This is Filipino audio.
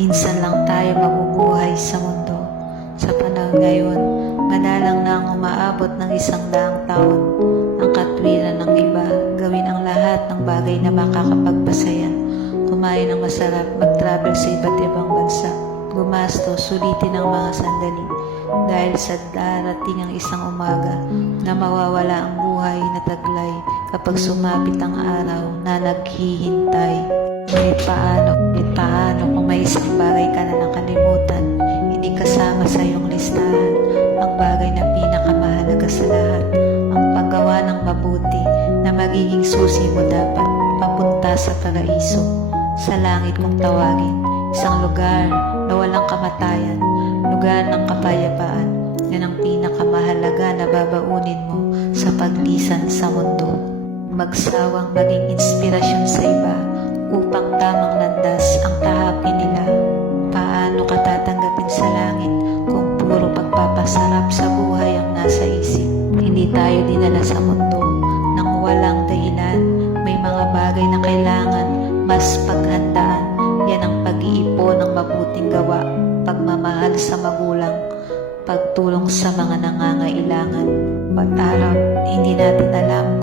Minsan lang tayo mabubuhay sa mundo. Sa panahon ngayon, madalang na ang umaabot ng 100 taon. Ang katwiran ng iba, gawin ang lahat ng bagay na makakapagpasaya. Kumain ng masarap, mag-travel sa iba't ibang bansa. Gumastos, sulitin ang mga sandali. Dahil sa darating ang isang umaga na mawawala ang buhay na taglay kapag sumapit ang araw na naghihintay. Ngunit paano kung may isang bagay ka na nakalimutan, hindi kasama sa iyong listahan, ang bagay na pinakamahalaga sa lahat, ang paggawa ng mabuti na magiging susi mo dapat papunta sa paraiso. Sa langit kung tawagin, isang lugar na walang kamatayan, lugar ng kapayapaan, yan ang pinakamahalaga na babaunin mo sa paglisan sa mundo. Magsawang maging inspirasyon sa iba upang tamang landas ang tahakin nila. Paano ka tatanggapin sa langit kung puro pagpapasarap sa buhay ang nasa isip? Hindi tayo dinala sa mundo nang walang dahilan. May mga bagay na kailangan mas paghandaan. Yan ang pag-iipon ng mabuting gawa, pagmamahal sa magulang, pagtulong sa mga nangangailangan. Ba't araw, hindi natin alam